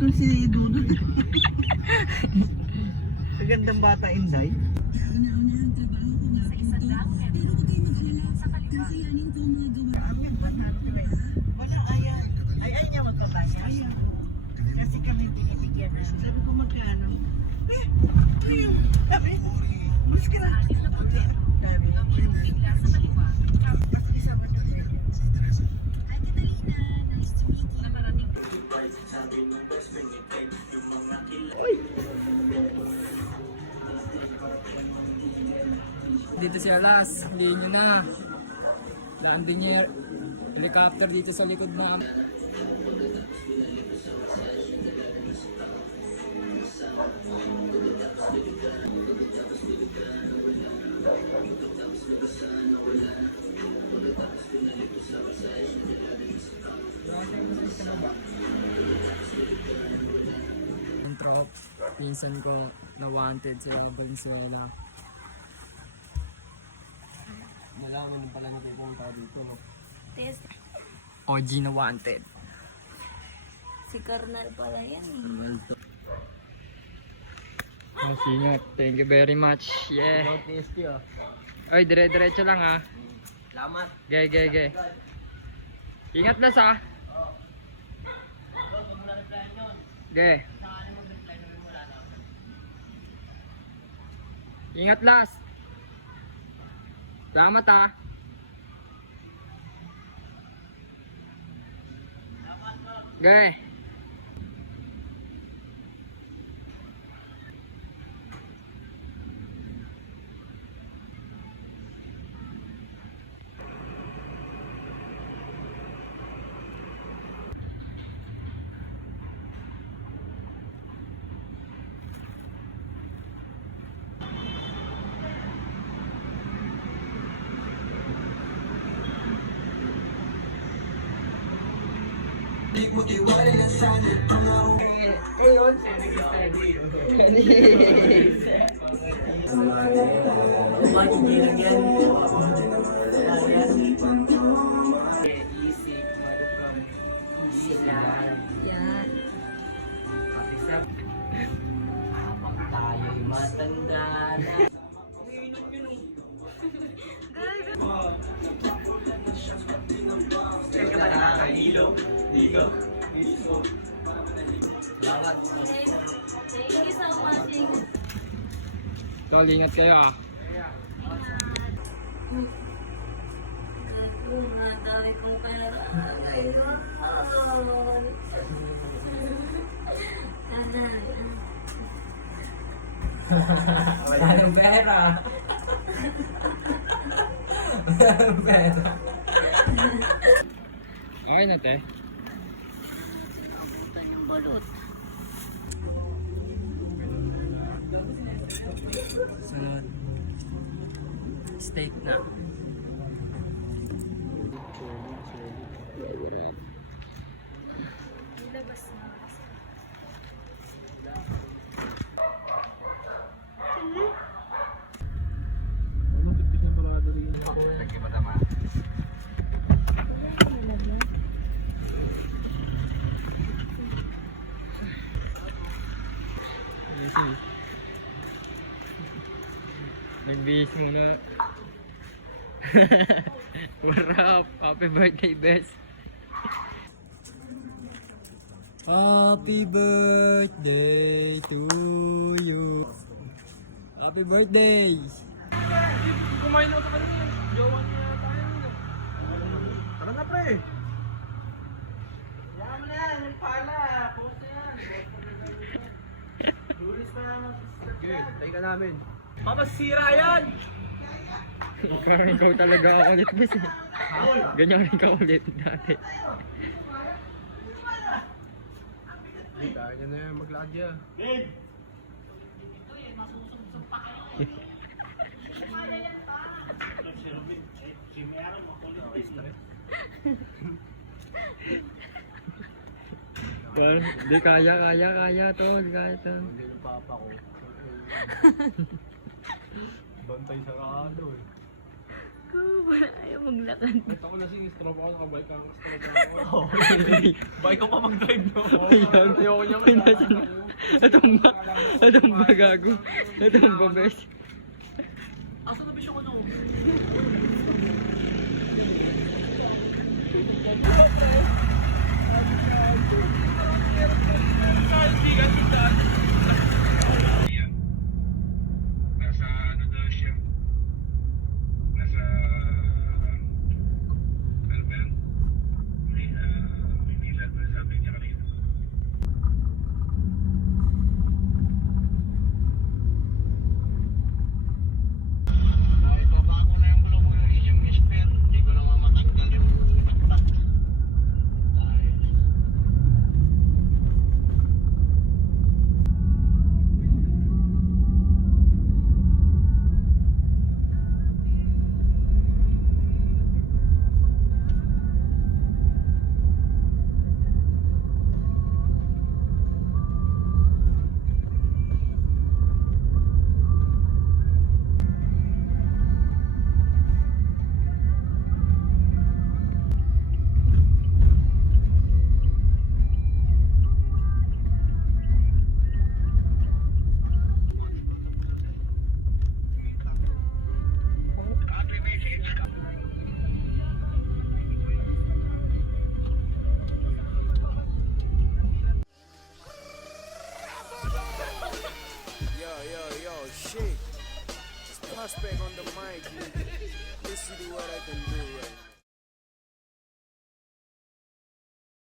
itong si Dudut. Magandang bata, Inday. Sa isa lang, sa kaliwa. Wala, ayan. Ay niya magpapaya. Ayan. Kasi kami binibigyan na. Sabi ko magkano? Sabi, mas ka na. Sabi, Bigla sa kaliwa. mas isa ba ito? Hi, Catalina. Nice to meet you. Nakarating. Dito si Alas, hindi nyo na. Daan din niya helicopter dito sa likod na. Yung trop, pinsan ko na wanted sa Valenzuela. Nalaman pala na pupunta dito. Test. OG na wanted. Si Carnal pala yan. Masingat. Thank you very much. Yeah. Oy, dire-diretso lang ha. Salamat. Ge. Ingat las ha. Ge. Ingat las. Salamat ha. Ge. Yan. Habang tayo'y matanda na. Thank you so much. Tol, ingat kayo ah. Dami kong pera. Wala ng pera. Wala ng pera. Okay na te. Nabutan yung balot. Sunod. Steak na. Ilabas na. Nagbihis muna. What up? Happy birthday, best. Happy birthday to you. Happy birthday. Kumain ako sa kanina. Jowa niya tayo. Tara na pre. Wala mo na yan. Yung pala. Post na yan. Lulis na naman. Okay, tayo ka namin. Papasira yan! Ikaw talaga ulit, best. Ganyan ikaw ulit dati. Kaya na yan maglakad yan. Hindi kaya tol, kaya tol. Hindi ng papa ko. Bantay sarado eh. Wala ayaw maglakad. Ito ko lasing, strap ako, nakabike ka ang strap ako. Bike ko pa mag-drive, no? Ayan. Ayoko niya Ay, nasa- Itong ba gago? Itong ba bes? Asa na bisyo ko no? Nasa ano daw siya? Nasa ano ba yun? Manila ba sabi niya kanina? Ay, baba ko na yung gulong mo yung spare. Hindi ko naman matanggal yung backpack. Ay. Yo, shit. It's Prospect on the mic. Let's see what I can do right now.